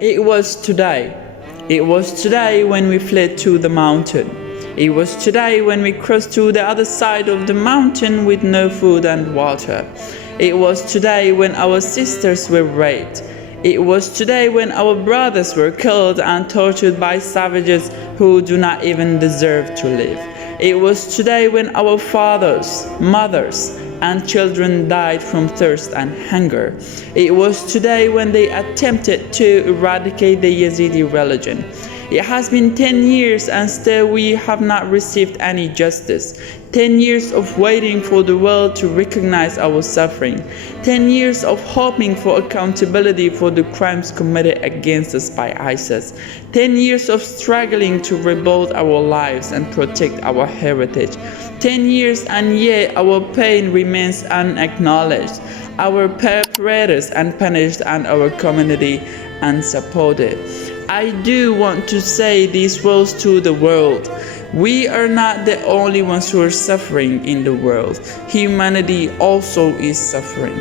It was today. It was today when we fled to the mountain. It was today when we crossed to the other side of the mountain with no food and water. It was today when our sisters were raped. It was today when our brothers were killed and tortured by savages who do not even deserve to live. It was today when our fathers, mothers, and children died from thirst and hunger. It was today when they attempted to eradicate the Yazidi religion. It has been 10 years and still we have not received any justice. 10 years of waiting for the world to recognize our suffering. 10 years of hoping for accountability for the crimes committed against us by ISIS. 10 years of struggling to rebuild our lives and protect our heritage. 10 years and yet our pain remains unacknowledged. Our perpetrators unpunished and our community unsupported. I do want to say these words to the world. We are not the only ones who are suffering in the world. Humanity also is suffering.